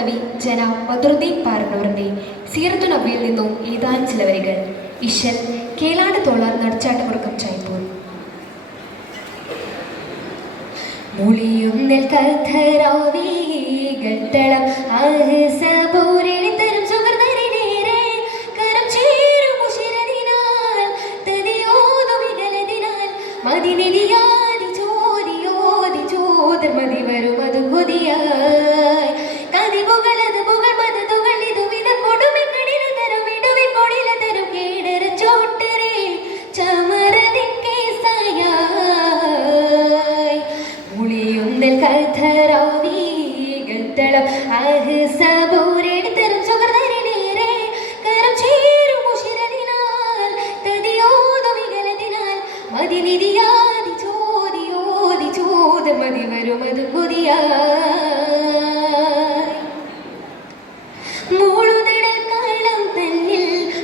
കവി ജനാബ് ബദറുദ്ദീൻ പാറന്നൂറിന്റെ സീറത്തു നബിയിൽ നിന്നും ഏതാനും ചില വരികൾ. ഇഷൽ കേളാട് തോളാർ നടിച്ചാട്ടുകുറുക്കം ചായ്പോൾ മുളിയുന്നൽ തരും അഹസബൂരെഴുത്തരും സുഹൃതരിനേരെ കരം ചേരും ചോദിയോതി ചോദർ മതി വരും അത് കൊതിയാ മത് മതിനിധിയാതി ചോദിയോതി ചോദ മതി വരും അത് കൊതിയായി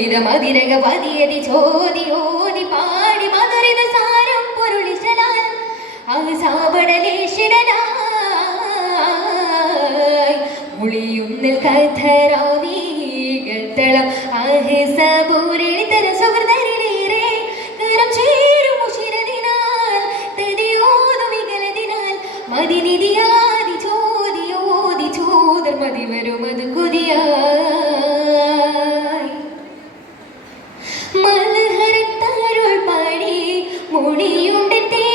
മധുരിത മതിരക പതിയതി ചോതി ഓതി പാടി മധുരിത സാരം പൊരുളിച്ചലാൽ അങ്ങ് സാവടലേശിടനായി മുളിയുന്നൽ കഥരാവീകത്തളം അഹസബൂരെഴുത്തര സുഹൃതരിലേറെ കരം ചേരും ഉശിരതിനാൽ. തതിയോതു വികലതിനാൽ മതിനിധിയാതി ചോദിയോതി ചോദർ മതി വരും അത് കൊതിയായി മുടിയുണ്ട്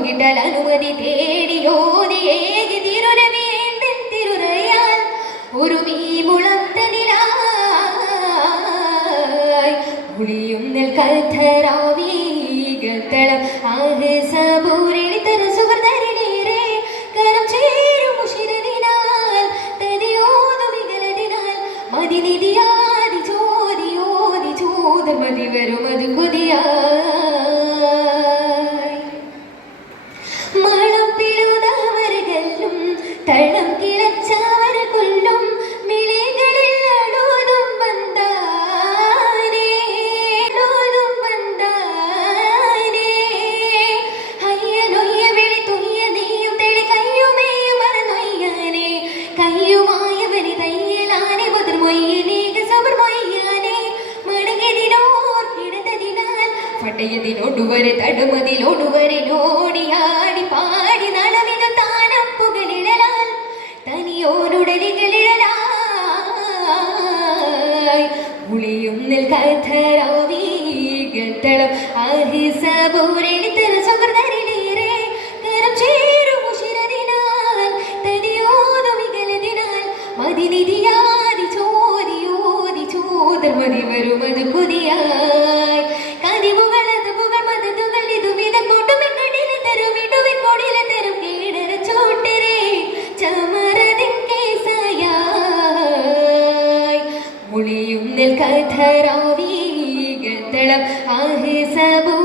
കിട്ടാൽ അനുമതി തേടി ഓതി ഏകി തിരുരവേണ്ടൻ മതിനിധിയാതി പട്ടയതിനൊടുവരെ തടുമതിലൊടുവരെ ഓടിയാടി പാടി നടവിത താനപ്പുകളിഴലാൽ തനിയോരുടലികളിഴലായി ഉളിയും ചോദർമതി സഹരാവീകളം ആഹ് സബു